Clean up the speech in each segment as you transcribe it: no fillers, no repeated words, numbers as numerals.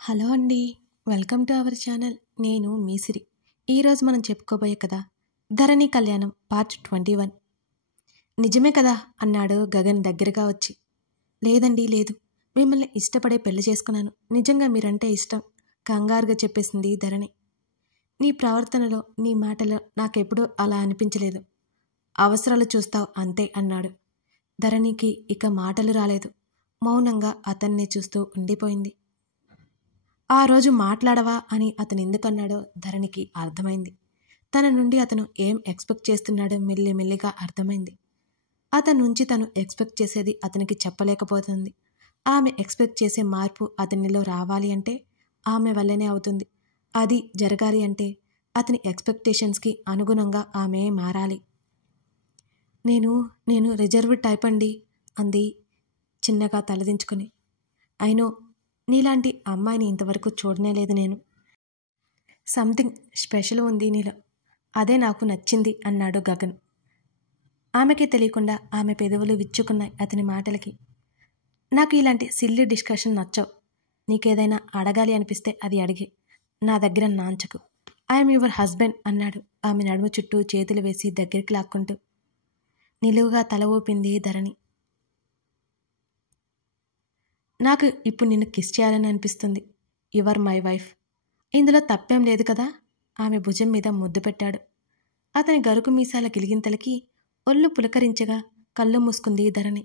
Hello అండి. Welcome to our channel. నేను మీ సిరి. ఈరోజు మనం చెప్పుకోబోయే కథ ధరణి కళ్యాణం పార్ట్ 21. నిజమే కదా అన్నాడు గగన్ దగ్గరగా వచ్చి. లేదండి లేదు, మిమ్మల్ని ఇష్టపడే పెళ్లి చేసుకున్నాను. నిజంగా మీరంటే ఇష్టం కంగారుగా చెప్పేసింది ధరణి. నీ ప్రవర్తనలో నీ మాటలో నాకెప్పుడూ అలా అనిపించలేదు. అవసరాలు చూస్తావు అంతే అన్నాడు. ధరణికి ఇక మాటలు రాలేదు. మౌనంగా అతన్నే చూస్తూ ఉండిపోయింది. ఆ రోజు మాట్లాడవా అని అతను ఎందుకన్నాడో ధరణికి అర్థమైంది. తన నుండి అతను ఏం ఎక్స్పెక్ట్ చేస్తున్నాడో మెల్లిమెల్లిగా అర్థమైంది. అతని నుంచి తను ఎక్స్పెక్ట్ చేసేది అతనికి చెప్పలేకపోతుంది. ఆమె ఎక్స్పెక్ట్ చేసే మార్పు అతనిలో రావాలి అంటే ఆమె వల్లనే అవుతుంది. అది జరగాలి అంటే అతని ఎక్స్పెక్టేషన్స్కి అనుగుణంగా ఆమె మారాలి. నేను రిజర్వ్డ్ టైప్ అండి అంది చిన్నగా తలదించుకుని. అయినో, నీలాంటి అమ్మాయిని ఇంతవరకు చూడనే లేదు నేను. సంథింగ్ స్పెషల్ ఉంది నీలో, అదే నాకు నచ్చింది అన్నాడు గగన్. ఆమెకే తెలియకుండా ఆమె పెదవులు విచ్చుకున్నాయి అతని మాటలకి. నాకు ఇలాంటి సిల్లీ డిస్కషన్ నచ్చవు. నీకేదైనా అడగాలి అనిపిస్తే అది అడిగే, నా దగ్గర నాంచకు. ఐఎమ్ యువర్ హస్బెండ్ అన్నాడు ఆమె నడుము చుట్టూ చేతులు వేసి దగ్గరికి లాక్కుంటూ. నిలువుగా తల ఊపింది ధరణి. నాకు ఇప్పుడు నిన్ను కిస్ చేయాలని అనిపిస్తుంది. Your my wife. ఇందులో తప్పేం లేదు కదా. ఆమె భుజం మీద ముద్దు పెట్టాడు. అతని గరుకు మీసాల గిలిగింతలకి ఒళ్ళు పులకరించగా కళ్ళు మూసుకుంది ధరణి.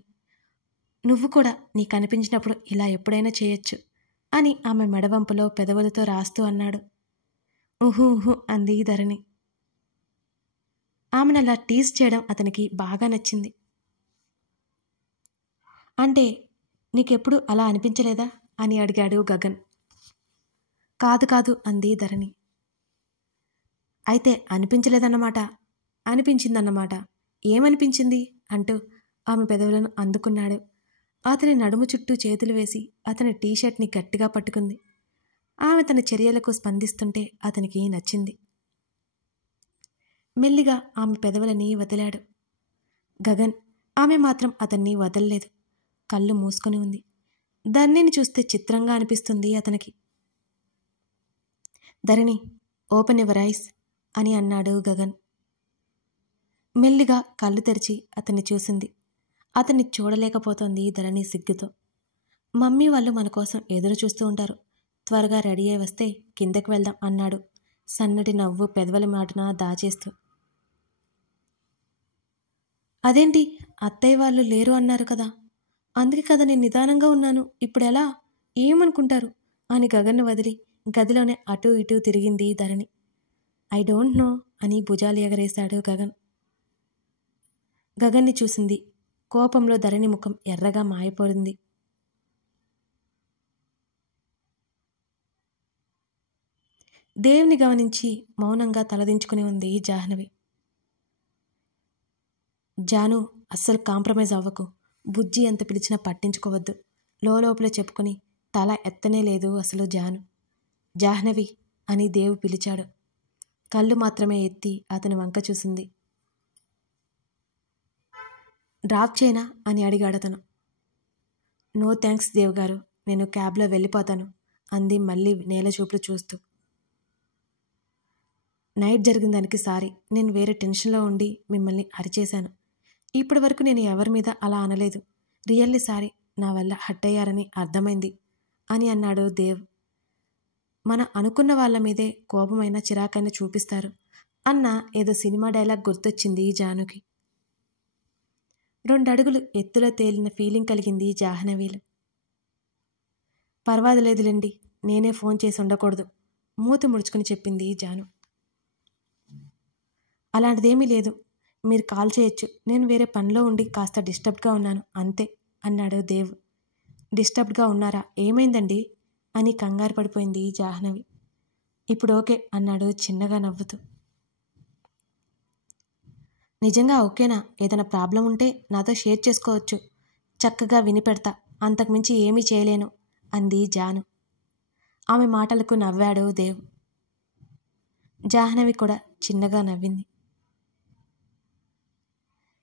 నువ్వు కూడా నీకు అనిపించినప్పుడు ఇలా ఎప్పుడైనా చేయొచ్చు అని ఆమె మెడవంపులో పెదవులతో రాస్తూ అన్నాడు. ఊహు ఊహు అంది ధరణి. ఆమెను అలా టీజ్ చేయడం అతనికి బాగా నచ్చింది. అంటే నీకెప్పుడు అలా అనిపించలేదా అని అడిగాడు గగన్. కాదు కాదు అంది ధరణి. అయితే అనిపించలేదన్నమాట. అనిపించిందన్నమాట. ఏమనిపించింది అంటూ ఆమె పెదవులను అందుకున్నాడు. అతని నడుము చుట్టూ చేతులు వేసి అతని టీషర్ట్ని గట్టిగా పట్టుకుంది. ఆమె తన చర్యలకు స్పందిస్తుంటే అతనికి నచ్చింది. మెల్లిగా ఆమె పెదవులని వదిలాడు. గగన్. ఆమె మాత్రం అతన్ని వదల్లేదు. కళ్ళు మూసుకొని ఉంది. ధరణిని చూస్తే చిత్రంగా అనిపిస్తుంది అతనికి. ధరణి, ఓపెన్ యువర్ ఐస్ అని అన్నాడు గగన్. మెల్లిగా కళ్ళు తెరిచి అతన్ని చూసింది. అతన్ని చూడలేకపోతోంది ధరణి సిగ్గుతో. మమ్మీ వాళ్ళు మన కోసం ఎదురు చూస్తూ ఉంటారు. త్వరగా రెడీ అయి వస్తే కిందకి వెళ్దాం అన్నాడు సన్నటి నవ్వు పెదవుల మాటున దాచేస్తూ. అదేంటి, అత్తయ్య వాళ్ళు లేరు అన్నారు కదా. అందుకే కదా నేను నిదానంగా ఉన్నాను. ఇప్పుడెలా, ఏమనుకుంటారు అని గగన్ను వదిలి గదిలోనే అటూ ఇటూ తిరిగింది ధరణి. ఐ డోంట్ నో అని భుజాలు ఎగరేశాడు గగన్. గగన్ని చూసింది. కోపంలో ధరణి ముఖం ఎర్రగా మాయపోయింది. దేవుని గమనించి మౌనంగా తలదించుకుని ఉంది జాహ్నవి. జాను, అస్సలు కాంప్రమైజ్ అవ్వకు. బుజ్జి ఎంత పిలిచినా పట్టించుకోవద్దు. లోపల చెప్పుకుని తల ఎత్తనే లేదు అసలు జాను. జాహ్నవి అని దేవు పిలిచాడు. కళ్ళు మాత్రమే ఎత్తి అతని వంక చూసింది. డ్రాప్ చేయనా అని అడిగాడతను. నో థ్యాంక్స్ దేవ్ గారు, నేను క్యాబ్లో వెళ్ళిపోతాను అంది మళ్ళీ నేల చూపులు చూస్తూ. నైట్ జరిగిన దానికి సారీ. నేను వేరే టెన్షన్లో ఉండి మిమ్మల్ని అరిచేశాను. ఇప్పటి వరకు నేను ఎవరి మీద అలా అనలేదు. రియల్లీ సారీ, నా వల్ల హట్ అయ్యారని అర్థమైంది అని అన్నాడు దేవ్. మనం అనుకున్న వాళ్ళ మీదే కోపమైన చిరాకైనా చూపిస్తారు అన్న ఏదో సినిమా డైలాగ్ గుర్తొచ్చింది జానుకి. 2 అడుగులు ఎత్తులో తేలిన ఫీలింగ్ కలిగింది జాహ్నవీలు. పర్వాలేదులేండి, నేనే ఫోన్ చేసి ఉండకూడదు మూతి ముడుచుకుని చెప్పింది జాను. అలాంటిదేమీ లేదు, మీరు కాల్ చేయొచ్చు. నేను వేరే పనిలో ఉండి కాస్త డిస్టర్బ్డ్గా ఉన్నాను అంతే అన్నాడు దేవ్. డిస్టర్బ్డ్గా ఉన్నారా? ఏమైందండి అని కంగారు పడిపోయింది జాహ్నవి. ఇప్పుడు ఓకే అన్నాడు చిన్నగా నవ్వుతూ. నిజంగా ఓకేనా? ఏదైనా ప్రాబ్లం ఉంటే నాతో షేర్ చేసుకోవచ్చు. చక్కగా వినిపెడతా. అంతకుమించి ఏమీ చేయలేను అంది జాను. ఆమె మాటలకు నవ్వాడు దేవ్. జాహ్నవి కూడా చిన్నగా నవ్వింది.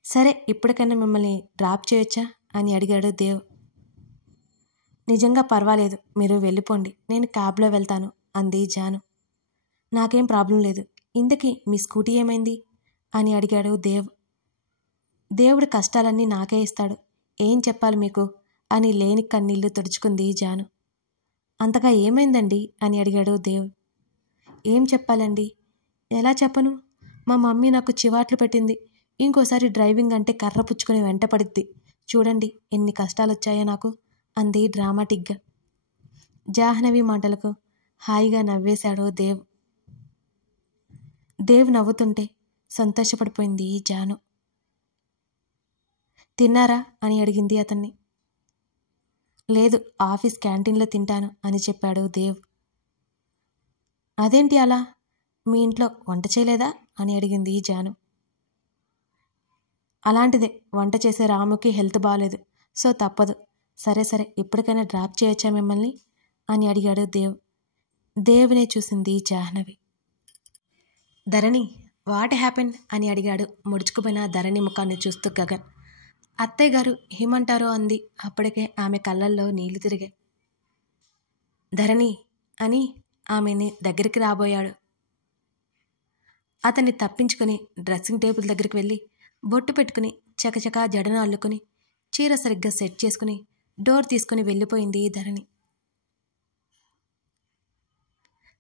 సరే, ఇప్పటికైనా మిమ్మల్ని డ్రాప్ చేయొచ్చా అని అడిగాడు దేవ్. నిజంగా పర్వాలేదు, మీరు వెళ్ళిపోండి, నేను క్యాబ్లో వెళ్తాను అంది జాను. నాకేం ప్రాబ్లం లేదు. ఇంతకీ మీ స్కూటీ ఏమైంది అని అడిగాడు దేవ్. దేవుడు కష్టాలన్నీ నాకే ఇస్తాడు, ఏం చెప్పాలి మీకు అని లేని కన్నీళ్లు తుడుచుకుంది జాను. అంతగా ఏమైందండి అని అడిగాడు దేవ్. ఏం చెప్పాలండి, ఎలా చెప్పను? మా మమ్మీ నాకు చివాట్లు పెట్టింది. ఇంకోసారి డ్రైవింగ్ అంటే కర్ర పుచ్చుకొని వెంట పడిద్ది. చూడండి ఎన్ని కష్టాలొచ్చాయో నాకు అంది డ్రామాటిక్గా. జాహ్నవి మాటలకు హాయిగా నవ్వేశాడు దేవ్. దేవ్ నవ్వుతుంటే సంతోషపడిపోయింది జాను. తిన్నారా అని అడిగింది అతన్ని. లేదు, ఆఫీస్ క్యాంటీన్లో తింటాను అని చెప్పాడు దేవ్. అదేంటి అలా, మీ ఇంట్లో వంట చేయలేదా అని అడిగింది జాను. అలాంటిదే, వంట చేసే రాముకి హెల్త్ బాగాలేదు, సో తప్పదు. సరే సరే, ఇప్పటికైనా డ్రాప్ చేయొచ్చా మిమ్మల్ని అని అడిగాడు దేవ్. దేవునే చూసింది జాహ్నవి. ధరణి, వాట్ హ్యాపెన్ అని అడిగాడు ముడుచుకుపోయిన ధరణి ముఖాన్ని చూస్తూ గగన్. అత్తయ్య గారు ఏమంటారో అంది. అప్పటికే ఆమె కళ్ళల్లో నీళ్లు తిరిగాయి. ధరణి అని ఆమెని దగ్గరికి రాబోయాడు. అతన్ని తప్పించుకుని డ్రెస్సింగ్ టేబుల్ దగ్గరికి వెళ్ళి బొట్టు పెట్టుకుని చకచకా జడను అల్లుకుని చీర సరిగ్గా సెట్ చేసుకుని డోర్ తీసుకుని వెళ్ళిపోయింది ధరణి.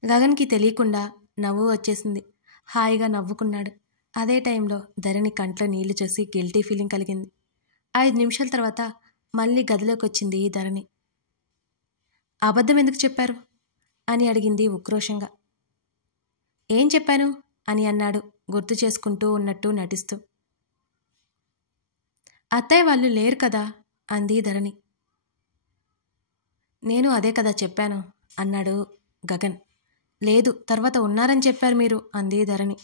గగన్కి తెలియకుండా నవ్వు వచ్చేసింది. హాయిగా నవ్వుకున్నాడు. అదే టైంలో ధరణి కంట్లో నీళ్లు చూసి గిల్టీ ఫీలింగ్ కలిగింది. 5 నిమిషాల తర్వాత మళ్ళీ గదిలోకి వచ్చింది ధరణి. అబద్ధం ఎందుకు చెప్పారు అని అడిగింది ఉక్రోషంగా. ఏం చెప్పాను అని అన్నాడు గుర్తు చేసుకుంటూ ఉన్నట్టు నటిస్తూ. అత్తయ్య వాళ్ళు లేరు కదా అంది ధరణి. నేను అదే కదా చెప్పాను అన్నాడు గగన్. లేదు, తర్వాత ఉన్నారని చెప్పారు మీరు అంది ధరణి.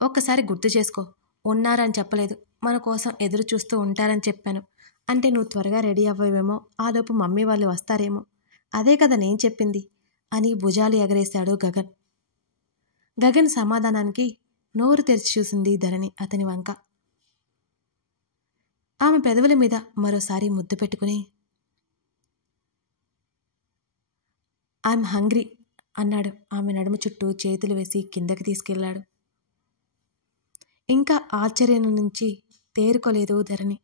ఒక్కసారి గుర్తు చేసుకో, ఉన్నారని చెప్పలేదు, మన కోసం ఎదురు చూస్తూ ఉంటారని చెప్పాను. అంటే నువ్వు త్వరగా రెడీ అవ్వవేమో, ఆలోపు మమ్మీ వాళ్ళు వస్తారేమో, అదే కదా నేను చెప్పింది అని భుజాలు ఎగరేశాడు గగన్. గగన్ సమాధానానికి నోరు తెరిచి చూసింది ధరణి అతని వంక. ఆమె పెదవుల మీద మరోసారి ముద్దు పెట్టుకుని ఐఎమ్ హంగ్రీ అన్నాడు. ఆమె నడుము చుట్టూ చేతులు వేసి కిందకి తీసుకెళ్లాడు. ఇంకా ఆశ్చర్యం నుంచి తేరుకోలేదు ధరణి.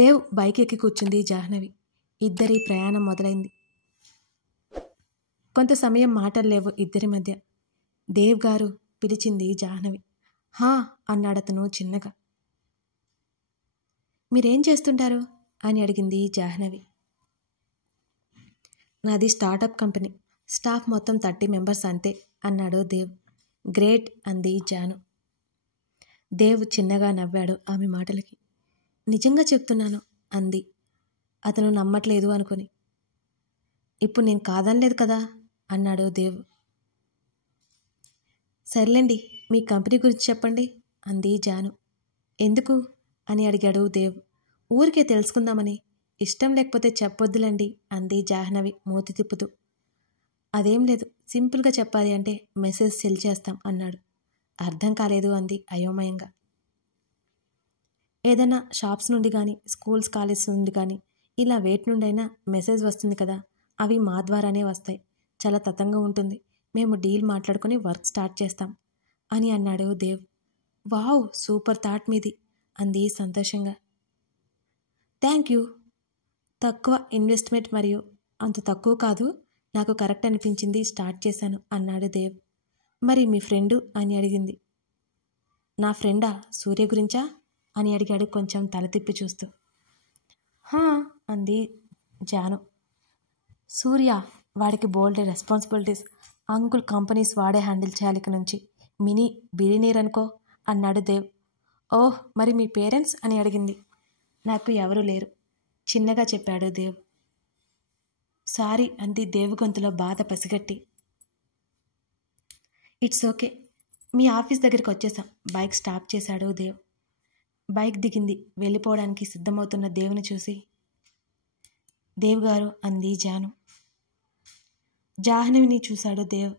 దేవ్ బైక్ ఎక్కి కూర్చుంది జాహ్నవి. ఇద్దరి ప్రయాణం మొదలైంది. కొంత సమయం మాటలు లేవు ఇద్దరి మధ్య. దేవ్ గారు పిలిచింది జాహ్నవి. హా అన్నాడతను చిన్నగా. మీరేం చేస్తుంటారు అని అడిగింది జాహ్నవి. నాది స్టార్టప్ కంపెనీ, స్టాఫ్ మొత్తం 30 మెంబర్స్ అంతే అన్నాడు దేవ్. గ్రేట్ అంది జాను. దేవ్ చిన్నగా నవ్వాడు ఆమె మాటలకి. నిజంగా చెప్తున్నాను అంది, అతను నమ్మట్లేదు అనుకుని. ఇప్పుడు నేను కాదనలేదు కదా అన్నాడు దేవ్. సర్లేండి, మీ కంపెనీ గురించి చెప్పండి అంది జాను. ఎందుకు అని అడిగాడు దేవ్. ఊరికే తెలుసుకుందామని. ఇష్టం లేకపోతే చెప్పొద్దులండి అంది జాహ్నవి మూతి తిప్పుతూ. అదేం లేదు, సింపుల్గా చెప్పాలి అంటే మెసేజ్ సెల్ చేస్తాం అన్నాడు. అర్థం కాలేదు అంది అయోమయంగా. ఏదైనా షాప్స్ నుండి కానీ, స్కూల్స్ కాలేజ్ నుండి కానీ, ఇలా వేటి నుండైనా మెసేజ్ వస్తుంది కదా, అవి మా ద్వారానే వస్తాయి. చాలా తతంగా ఉంటుంది. మేము డీల్ మాట్లాడుకుని వర్క్ స్టార్ట్ చేస్తాం అని అన్నాడు దేవ్. వావ్, సూపర్ థాట్ మీది అంది సంతోషంగా. Thank you. తక్కువ ఇన్వెస్ట్మెంట్ మరియు అంత తక్కువ కాదు, నాకు కరెక్ట్ అనిపించింది, స్టార్ట్ చేశాను అన్నాడు దేవ్. మరి మీ ఫ్రెండు అని అడిగింది. నా ఫ్రెండా, సూర్య గురించా అని అడిగాడు కొంచెం తల తిప్పి చూస్తూ. హా అంది జాను. సూర్య, వాడికి బోల్డ్ రెస్పాన్సిబిలిటీస్. అంకుల్ కంపెనీస్ వాడే హ్యాండిల్ చేయాలి నుంచి. మినీ బిలినీర్ అనుకో అన్నాడు దేవ్. ఓహ్, మరి మీ పేరెంట్స్ అని అడిగింది. నాకు ఎవరూ లేరు చిన్నగా చెప్పాడు దేవ్. సారీ అంది దేవ్ గొంతులో బాధ పసిగట్టి. ఇట్స్ ఓకే, మీ ఆఫీస్ దగ్గరికి వచ్చేసాం. బైక్ స్టాప్ చేశాడు దేవ్. బైక్ దిగింది. వెళ్ళిపోవడానికి సిద్ధమవుతున్న దేవుని చూసి దేవ్ గారు అంది జాను. జాహ్నవిని చూశాడు దేవ్.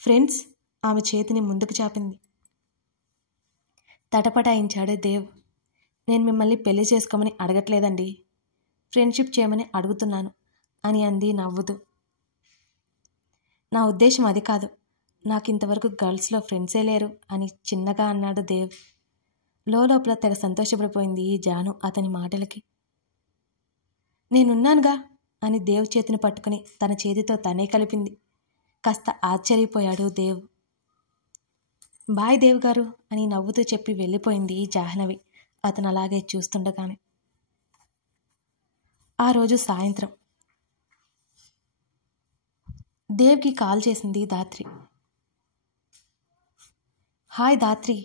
ఫ్రెండ్స్, ఆమె చేతిని ముందుకు చాపింది. తటపటాయించాడు దేవ్. నేను మిమ్మల్ని పెళ్లి చేసుకోమని అడగట్లేదండి, ఫ్రెండ్షిప్ చేయమని అడుగుతున్నాను అని అంది నవ్వుతూ. నా ఉద్దేశం అది కాదు, నాకింతవరకు గర్ల్స్లో ఫ్రెండ్సే లేరు అని చిన్నగా అన్నాడు దేవ్. లోపల తెగ సంతోషపడిపోయింది ఈ జాను అతని మాటలకి. నేనున్నానుగా అని దేవ్ చేతిని పట్టుకుని తన చేతితో తనే కలిపింది. కాస్త ఆశ్చర్యపోయాడు దేవ్. బాయ్ దేవ్ గారు అని నవ్వుతూ చెప్పి వెళ్ళిపోయింది జాహ్నవి అతను అలాగే చూస్తుండగానే. ఆ రోజు సాయంత్రం దేవ్కి కాల్ చేసింది ధాత్రి. హాయ్ ధాత్రి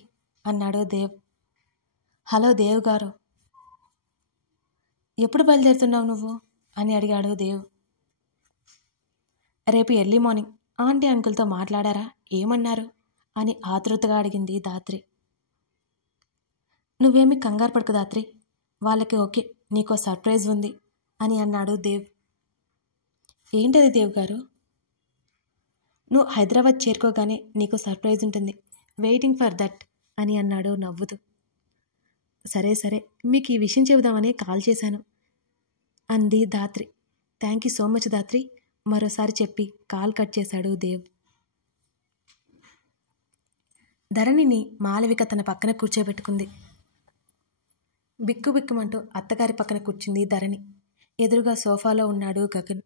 అన్నాడు దేవ్. హలో దేవ్ గారు, ఎప్పుడు బయలుదేరుతున్నావు నువ్వు అని అడిగాడు దేవ్. రేపు ఎర్లీ మార్నింగ్. ఆంటీ అంకుల్తో మాట్లాడారా, ఏమన్నారు అని ఆతృతగా అడిగింది ధాత్రి. నువ్వేమీ కంగారు పడకు ధాత్రి, వాళ్ళకి ఓకే, నీకో సర్ప్రైజ్ ఉంది అని అన్నాడు దేవ్. ఏంటది దేవ్ గారు? నువ్వు హైదరాబాద్ చేరుకోగానే నీకు సర్ప్రైజ్ ఉంటుంది, వెయిటింగ్ ఫర్ దట్ అని అన్నాడు నవ్వుతూ. సరే సరే, మీకు ఈ విషయం చెబుదామని కాల్ చేశాను అంది ధాత్రి. థ్యాంక్ యూ సో మచ్ ధాత్రి, మరోసారి చెప్పి కాల్ కట్ చేశాడు దేవ్. ధరణిని మాలవిక తన పక్కన కూర్చోబెట్టుకుంది. బిక్కుబిక్కుమంటూ అత్తగారి పక్కన కూర్చుంది ధరణి. ఎదురుగా సోఫాలో ఉన్నాడు గగన్.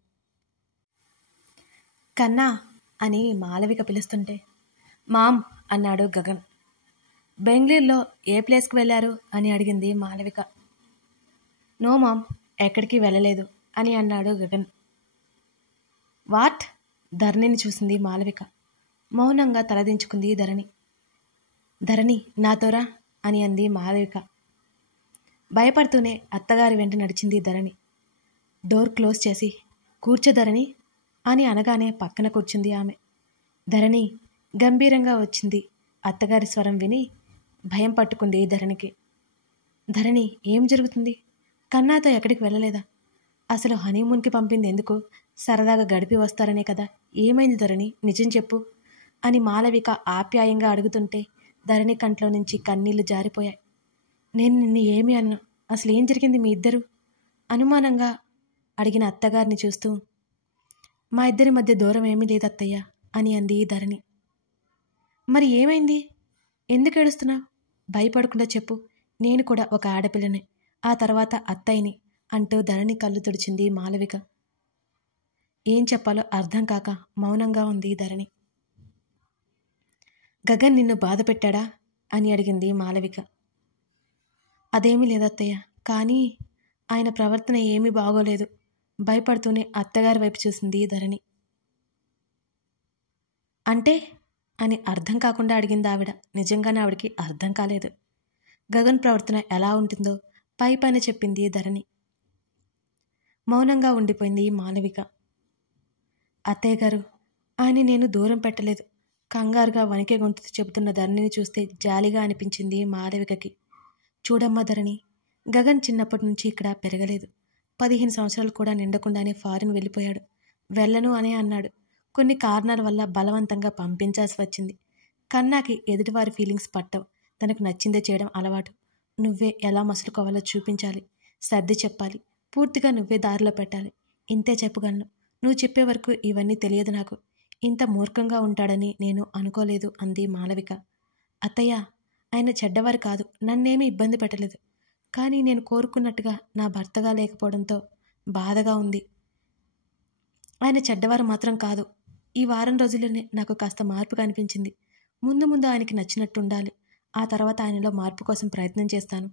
కన్నా అని మాలవిక పిలుస్తుంటే మామ్ అన్నాడు గగన్. బెంగళూరులో ఏ ప్లేస్కి వెళ్ళారు అని అడిగింది మాలవిక. నో మామ్, ఎక్కడికి వెళ్ళలేదు అని అన్నాడు గగన్. వాట్? ధరణిని చూసింది మాలవిక. మౌనంగా తలదించుకుంది ధరణి. ధరణి నాతోరా అని అంది మాలవిక. భయపడుతూనే అత్తగారి వెంట నడిచింది ధరణి. డోర్ క్లోజ్ చేసి కూర్చో ధరణి అని అనగానే పక్కన కూర్చుంది ఆమె. ధరణి గంభీరంగా వచ్చింది. అత్తగారి స్వరం విని భయం పట్టుకుంది ధరణికి. ధరణి, ఏం జరుగుతుంది? కన్నాతో ఎక్కడికి వెళ్ళలేదా? అసలు హనీమూన్కి పంపింది ఎందుకు? సరదాగా గడిపి వస్తారనే కదా. ఏమైంది ధరణి, నిజం చెప్పు అని మాలవిక ఆప్యాయంగా అడుగుతుంటే ధరణి కంట్లో నుంచి కన్నీళ్లు జారిపోయాయి. నేను నిన్ను ఏమీ అన్నా, అసలు ఏం జరిగింది మీ ఇద్దరు అనుమానంగా అడిగిన అత్తగారిని చూస్తూ. మా ఇద్దరి మధ్య దూరం ఏమీ లేదత్తయ్య అని అంది ధరణి. మరి ఏమైంది? ఎందుకు ఏడుస్తున్నావు? భయపడకుండా చెప్పు, నేను కూడా ఒక ఆడపిల్లనే, ఆ తర్వాత అత్తయ్యని అంటూ ధరణి కళ్ళు తుడిచింది మాలవిక. ఏం చెప్పాలో అర్థం కాక మౌనంగా ఉంది ధరణి. గగన్ నిన్ను బాధ పెట్టాడా అని అడిగింది మాలవిక. అదేమీ లేదత్తయ్య, కానీ ఆయన ప్రవర్తన ఏమీ బాగోలేదు. భయపడుతూనే అత్తగారి వైపు చూసింది ధరణి. అంటే అని అర్థం కాకుండా అడిగింది ఆవిడ. నిజంగానే ఆవిడికి అర్థం కాలేదు. గగన్ ప్రవర్తన ఎలా ఉంటుందో పై పైన చెప్పింది ధరణి. మౌనంగా ఉండిపోయింది మాలవిక. అత్తయ్య గారు, ఆయన నేను దూరం పెట్టలేదు. కంగారుగా వణికే గొంతుతో చెబుతున్న ధరణిని చూస్తే జాలిగా అనిపించింది మాలవికకి. చూడమ్మా ధరణి, గగన్ చిన్నప్పటి నుంచి ఇక్కడ పెరగలేదు. 15 సంవత్సరాలు కూడా నిండకుండానే ఫారిన్ వెళ్ళిపోయాడు. వెళ్ళను అనే అన్నాడు. కొన్ని కారణాల వల్ల బలవంతంగా పంపించాల్సి వచ్చింది. కన్నాకి ఎదుటివారి ఫీలింగ్స్ పట్టవు. తనకు నచ్చిందే చేయడం అలవాటు. నువ్వే ఎలా మసులుకోవాలో చూపించాలి, సర్ది చెప్పాలి, పూర్తిగా నువ్వే దారిలో పెట్టాలి. ఇంతే చెప్పగలను. నువ్వు చెప్పే వరకు ఇవన్నీ తెలియదు నాకు. ఇంత మూర్ఖంగా ఉంటాడని నేను అనుకోలేదు అంది మాలవిక. అత్తయ్య, ఆయన చెడ్డవారు కాదు, నన్నేమీ ఇబ్బంది పెట్టలేదు. కానీ నేను కోరుకున్నట్టుగా నా భర్తగా లేకపోవడంతో బాధగా ఉంది. ఆయన చెడ్డవారు మాత్రం కాదు. ఈ వారం రోజుల్లోనే నాకు కాస్త మార్పు కనిపించింది. ముందు ముందు ఆయనకి నచ్చినట్టు ఉండాలి. ఆ తర్వాత ఆయనలో మార్పు కోసం ప్రయత్నం చేస్తాను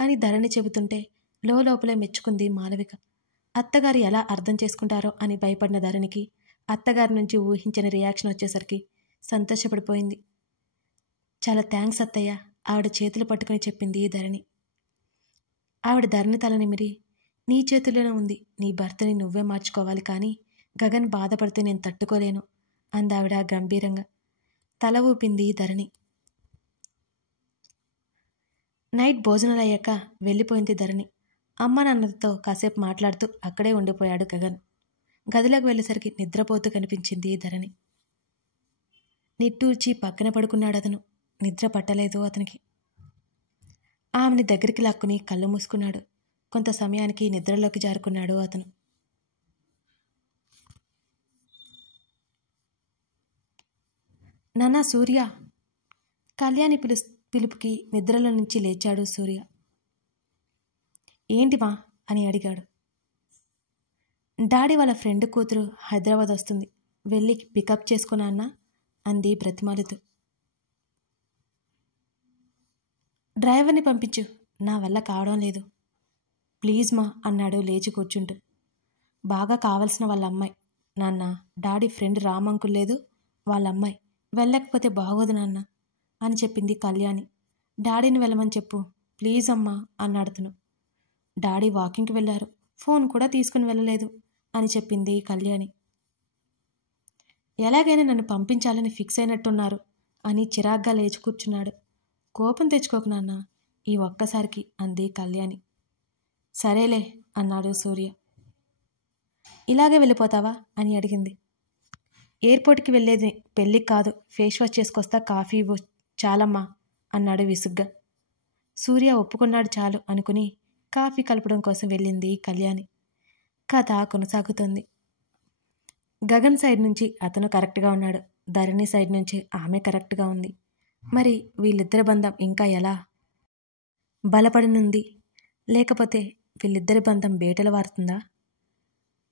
అని ధరణి చెబుతుంటే లోపలే మెచ్చుకుంది మాలవిక. అత్తగారు ఎలా అర్థం చేసుకుంటారో అని భయపడిన ధరణికి అత్తగారి నుంచి ఊహించని రియాక్షన్ వచ్చేసరికి సంతోషపడిపోయింది. చాలా థ్యాంక్స్ అత్తయ్య, ఆవిడ చేతులు పట్టుకుని చెప్పింది ధరణి. ఆవిడ ధరణి తల నిమిరి, నీ చేతుల్లోనే ఉంది, నీ భర్తని నువ్వే మార్చుకోవాలి, కానీ గగన్ బాధపడితే నేను తట్టుకోలేను అందావిడ గంభీరంగా. తల ఊపింది ధరణి. నైట్ భోజనాలు అయ్యాక వెళ్ళిపోయింది ధరణి. అమ్మ నాన్నలతో కాసేపు మాట్లాడుతూ అక్కడే ఉండిపోయాడు గగన్. గదిలోకి వెళ్ళేసరికి నిద్రపోతూ కనిపించింది ధరణి. నిట్టూర్చి పక్కన పడుకున్నాడు అతను. నిద్ర పట్టలేదు అతనికి. ఆమెని దగ్గరికి లాక్కుని కళ్ళు మూసుకున్నాడు. కొంత సమయానికి నిద్రలోకి జారుకున్నాడు అతను. నాన్నా సూర్య! కళ్యాణి పిలుపుకి నిద్రలో నుంచి లేచాడు సూర్య. ఏంటిమా అని అడిగాడు. డాడీ వాళ్ళ ఫ్రెండ్ కూతురు హైదరాబాద్ వస్తుంది, వెళ్ళి పికప్ చేసుకున్నా అన్నా అంది బ్రతిమాలుతూ. డ్రైవర్ని పంపించు, నా వల్ల కావడం లేదు. ప్లీజ్ మా అన్నాడు లేచి కూర్చుంటూ. బాగా కావలసిన వాళ్ళ అమ్మాయి నాన్న, డాడీ ఫ్రెండ్ రామంకుల్ లేదు, వాళ్ళ అమ్మాయి, వెళ్ళకపోతే బాగోదు నాన్న అని చెప్పింది కళ్యాణి. డాడీని వెళ్ళమని చెప్పు ప్లీజ్ అమ్మా అన్నాడుతను. డాడీ వాకింగ్కి వెళ్ళారు, ఫోన్ కూడా తీసుకుని వెళ్ళలేదు అని చెప్పింది కళ్యాణి. ఎలాగైనా నన్ను పంపించాలని ఫిక్స్ అయినట్టున్నారు అని చిరాగ్గా లేచి కూర్చున్నాడు. కోపం తెచ్చుకోకు నాన్న, ఈ ఒక్కసారికి అంది కళ్యాణి. సరేలే అన్నాడు సూర్య. ఇలాగే వెళ్ళిపోతావా అని అడిగింది. ఎయిర్పోర్ట్కి వెళ్ళేది పెళ్ళికి కాదు, ఫేస్ వాష్ చేసుకొస్తా, కాఫీ ఇవ్వు చాలమ్మా అన్నాడు విసుగ్గా. సూర్య ఒప్పుకున్నాడు చాలు అనుకుని కాఫీ కలపడం కోసం వెళ్ళింది కళ్యాణి. కథ కొనసాగుతోంది. గగన్ సైడ్ నుంచి అతను కరెక్ట్గా ఉన్నాడు, ధరణి సైడ్ నుంచి ఆమె కరెక్ట్గా ఉంది. మరి వీళ్ళిద్దరి బంధం ఇంకా ఎలా బలపడనుంది, లేకపోతే వీళ్ళిద్దరి బంధం బేటలు వారుతుందా?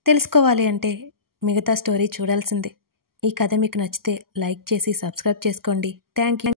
తెలుసుకోవాలి అంటే మిగతా స్టోరీ చూడాల్సిందే. ఈ కథ మీకు నచ్చితే లైక్ చేసి సబ్స్క్రైబ్ చేసుకోండి. Thank you.